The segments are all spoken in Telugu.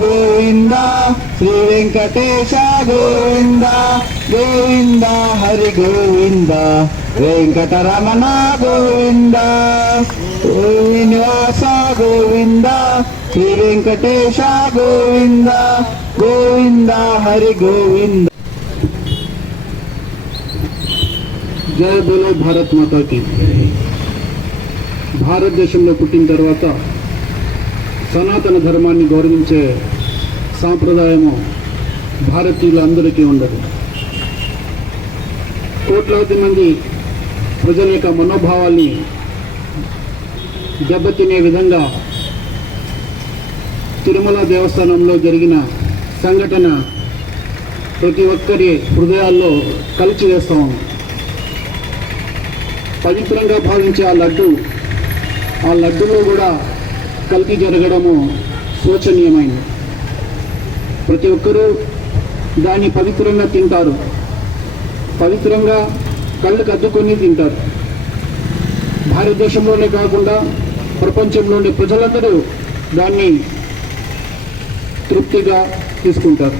గోవింద శ్రీ వెంకటేశ గోవింద గోవింద హరి గోవింద వెంకటరమణ గోవింద శ్రీనివాస గోవింద శ్రీ వెంకటేశ గోవింద గోవింద హరి గోవింద. జయ బోలో భారత్ మాతాకి. భారతదేశంలో పుట్టిన తర్వాత సనాతన ధర్మాన్ని గౌరవించే సాంప్రదాయము భారతీయులందరికీ ఉండదు. కోట్లాది మంది ప్రజల యొక్క మనోభావాల్ని దెబ్బతినే విధంగా తిరుమల దేవస్థానంలో జరిగిన సంఘటన ప్రతి ఒక్కరి హృదయాల్లో కలిచి వేస్తాం పవిత్రంగా భావించే ఆ లడ్డు ఆ లడ్డులో కూడా కల్తీ జరగడము శోచనీయమైనది. ప్రతి ఒక్కరూ దాన్ని పవిత్రంగా తింటారు. పవిత్రంగా కళ్ళకు అద్దుకొని తింటారు. భారతదేశంలోనే కాకుండా ప్రపంచంలోని ప్రజలందరూ దాన్ని తృప్తిగా తీసుకుంటారు.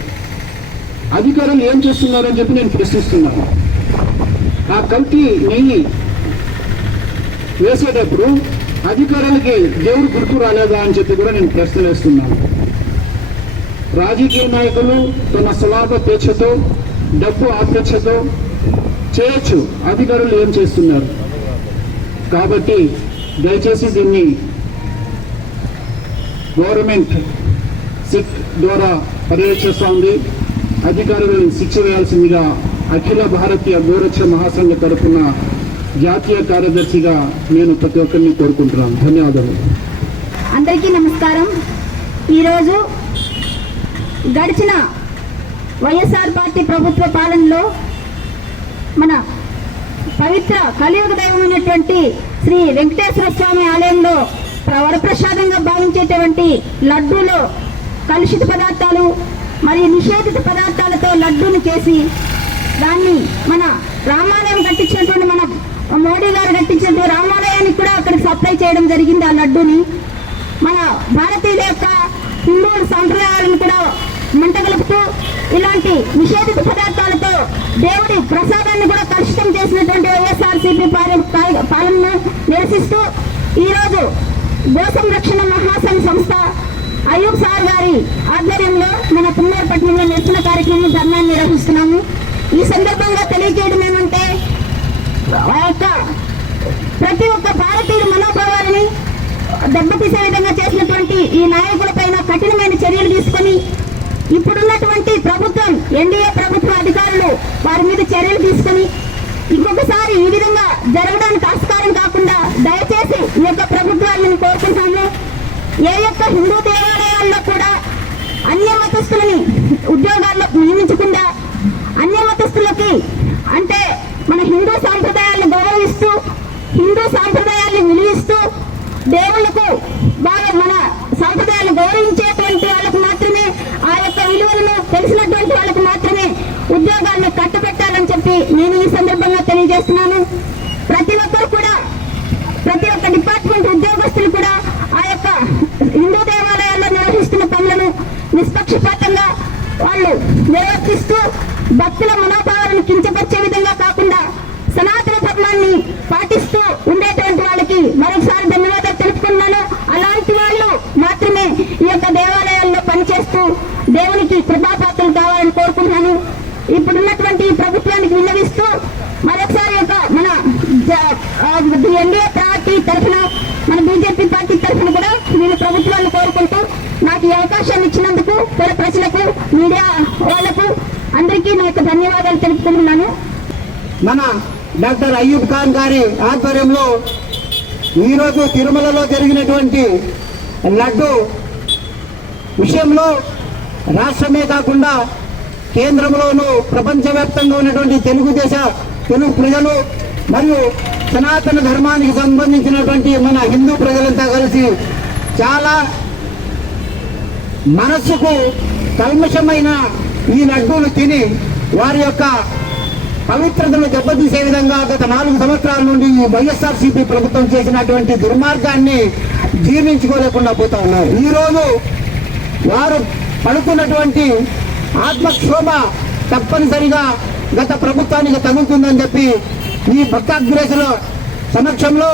అధికారులు ఏం చేస్తున్నారని చెప్పి నేను ప్రశ్నిస్తున్నాను ఆ కల్తీ నెయ్యి వేసేటప్పుడు అధికారులకి దేవుడు గుర్తు రాలేదా అని చెప్పి కూడా నేను ప్రశ్న వేస్తున్నాను. రాజకీయ నాయకులు తన స్వలాభ పేక్షతో డబ్బు ఆపేక్షతో చేయొచ్చు. అధికారులు ఏం చేస్తున్నారు? కాబట్టి దయచేసి దీన్ని గవర్నమెంట్ సిక్ ద్వారా పర్యవేక్షిస్తోంది అధికారులను శిక్ష వేయాల్సిందిగా అఖిల భారతీయ గోరక్ష మహాసంఘ తరఫున జాతీయ కార్యదర్శిగా నేను ప్రతి ఒక్కరిని కోరుకుంటున్నాను. ధన్యవాదాలు అందరికీ నమస్కారం. ఈరోజు గడిచిన వైఎస్ఆర్ పార్టీ ప్రభుత్వ పాలనలో మన పవిత్ర కలియుగ దైవమైనటువంటి శ్రీ వెంకటేశ్వర స్వామి ఆలయంలో వరప్రసాదంగా భావించేటువంటి లడ్డూలో కలుషిత పదార్థాలు మరియు నిషేధిత పదార్థాలతో లడ్డూని చేసి దాన్ని మన రామాలయం కట్టించినటువంటి మన మోడీ గారు కట్టించినటువంటి రామాలయానికి కూడా అక్కడికి సప్లై చేయడం జరిగింది ఆ లడ్డూని. మన భారతీయుల యొక్క హిందువుల సాంప్రదాయాలను కూడా మంటగలుపుతూ ఇలాంటి నిషేధిత పదార్థాలతో దేవుడి ప్రసాదాన్ని కూడా కలుషితం చేసినటువంటి వైఎస్ఆర్సీపీ పాలనను నిరసిస్తూ ఈరోజు గో సంరక్షణ మహాసంఘ సంస్థ అయూబ్ సార్ గారి ఆధ్వర్యంలో మన పున్నరపట్నంలో నిరసన కార్యక్రమం ధర్నాన్ని నిర్వహిస్తున్నాము. ఈ సందర్భంగా తెలియజేయడం ఏమంటే యొక్క ప్రతి ఒక్క భారతీయుల మనోభావాలని దెబ్బతీసే విధంగా చేసినటువంటి ఈ నాయకులపైన కఠినమైన చర్యలు తీసుకొని ఇప్పుడున్నటువంటి ప్రభుత్వం ఎన్డీఏ ప్రభుత్వ అధికారులు వారి మీద చర్యలు తీసుకొని ఇంకొకసారి ఈ విధంగా జరగడానికి ఆస్కారం కాకుండా దయచేసి ఈ యొక్క ప్రభుత్వాలను కోరుకుంటాము ఏ యొక్క హిందూ దేవాలయాల్లో కూడా అన్య మతస్థులని ఉద్యోగాల్లో నియమించకుండా అన్య మతస్థులకి అంటే మన హిందూ సాంప్రదాయాన్ని గౌరవిస్తూ హిందూ సాంప్రదాయాన్ని విలువిస్తూ దేవుళ్ళకు బాగా మన సాంప్రదాయాన్ని గౌరవించేటువంటి వాళ్ళకు మాత్రమే ఆ యొక్క విలువలను తెలిసినటువంటి వాళ్ళకు మాత్రమే ఉద్యోగాలను కట్టబెట్టాలని చెప్పి నేను ఈ సందర్భంగా తెలియజేస్తున్నాను. ప్రతి ఒక్కరు కూడా ప్రతి ఒక్క డిపార్ట్మెంట్ ఉద్యోగస్తులు కూడా ఆ యొక్క హిందూ దేవాలయాల్లో నిర్వహిస్తున్న పనులను నిష్పక్షపాతంగా వాళ్ళు నిర్వర్తిస్తూ భక్తుల మనోభావాలను కించపరిచి ధర్మాన్ని పాటిస్తూ ఉండేటువంటి వాళ్ళకి మరొకసారి ధన్యవాదాలు తెలుపుకున్నాను అలాంటి వాళ్ళు మాత్రమే ఈ యొక్క దేవాలయాల్లో పనిచేస్తూ దేవునికి కృపాపాత్రలు కావాలని కోరుకుంటున్నాను. ఇప్పుడున్నటువంటి ప్రభుత్వానికి విన్నవిస్తూ మరొకసారి యొక్క మన ఎన్డీఏ పార్టీ తరఫున మన బీజేపీ పార్టీ తరఫున కూడా నేను ప్రభుత్వాన్ని కోరుకుంటూ నాకు ఈ అవకాశాన్ని ఇచ్చినందుకు కూడా ప్రజలకు మీడియా వాళ్ళకు అందరికీ నా యొక్క ధన్యవాదాలు తెలుపుకుంటున్నాను. మన డాక్టర్ అయ్యూబ్ ఖాన్ గారి ఆధ్వర్యంలో ఈరోజు తిరుమలలో జరిగినటువంటి లడ్డు విషయంలో రాష్ట్రమే కాకుండా కేంద్రంలోనూ ప్రపంచవ్యాప్తంగా ఉన్నటువంటి తెలుగుదేశ తెలుగు ప్రజలు మరియు సనాతన ధర్మానికి సంబంధించినటువంటి మన హిందూ ప్రజలంతా కలిసి చాలా మనస్సుకు కల్మషమైన ఈ లడ్డూలు తిని వారి యొక్క పవిత్రతను దెబ్బతీసే విధంగా గత నాలుగు సంవత్సరాల నుండి ఈ వైఎస్ఆర్సీపీ ప్రభుత్వం చేసినటువంటి దుర్మార్గాన్ని జీర్ణించుకోలేకుండా పోతా ఉన్నారు. ఈ రోజు వారు పడుతున్నటువంటి ఆత్మక్షోభ తప్పనిసరిగా గత ప్రభుత్వానికి తగులుతుందని చెప్పి ఈ భక్తాగ్రేసుల సమక్షంలో